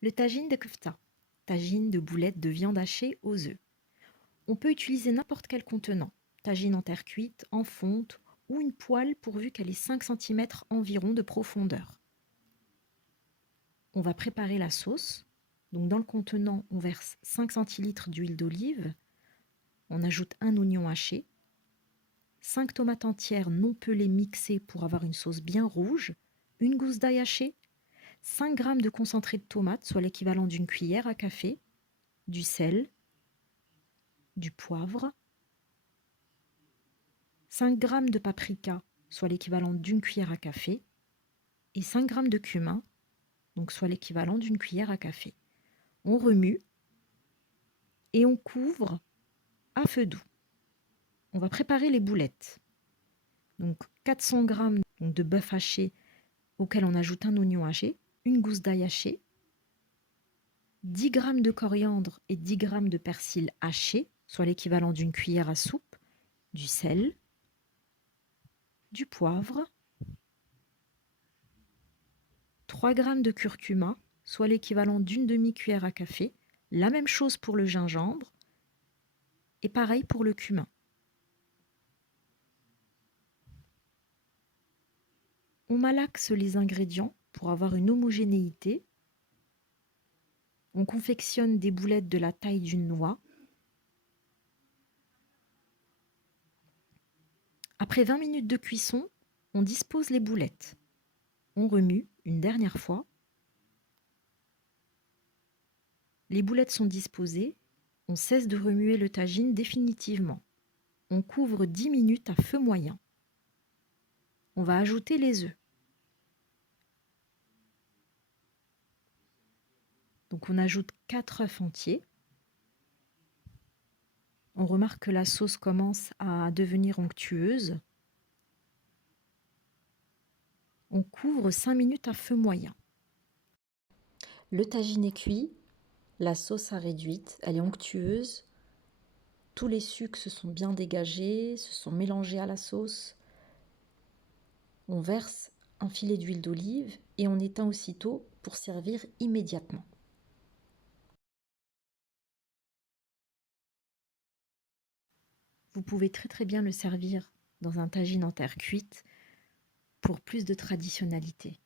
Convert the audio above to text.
Le tagine de kefta, tagine de boulettes de viande hachée aux œufs. On peut utiliser n'importe quel contenant, tagine en terre cuite, en fonte ou une poêle pourvu qu'elle ait 5 cm environ de profondeur. On va préparer la sauce. Donc dans le contenant, on verse 5 centilitres d'huile d'olive, on ajoute un oignon haché, 5 tomates entières non pelées mixées pour avoir une sauce bien rouge, une gousse d'ail hachée, 5 g de concentré de tomate, soit l'équivalent d'une cuillère à café, du sel, du poivre, 5 g de paprika, soit l'équivalent d'une cuillère à café, et 5 g de cumin, donc soit l'équivalent d'une cuillère à café. On remue et on couvre à feu doux. On va préparer les boulettes. Donc 400 g de bœuf haché auquel on ajoute un oignon haché, une gousse d'ail haché, 10 g de coriandre et 10 g de persil haché, soit l'équivalent d'une cuillère à soupe, du sel, du poivre, 3 g de curcuma, soit l'équivalent d'une demi-cuillère à café, la même chose pour le gingembre et pareil pour le cumin. On malaxe les ingrédients pour avoir une homogénéité. On confectionne des boulettes de la taille d'une noix. Après 20 minutes de cuisson, on dispose les boulettes. On remue une dernière fois. Les boulettes sont disposées. On cesse de remuer le tagine définitivement. On couvre 10 minutes à feu moyen. On va ajouter les œufs. Donc on ajoute 4 œufs entiers. On remarque que la sauce commence à devenir onctueuse. On couvre 5 minutes à feu moyen. Le tagine est cuit, la sauce a réduite, elle est onctueuse. Tous les sucs se sont bien dégagés, se sont mélangés à la sauce. On verse un filet d'huile d'olive et on éteint aussitôt pour servir immédiatement. Vous pouvez très bien le servir dans un tagine en terre cuite pour plus de traditionnalité.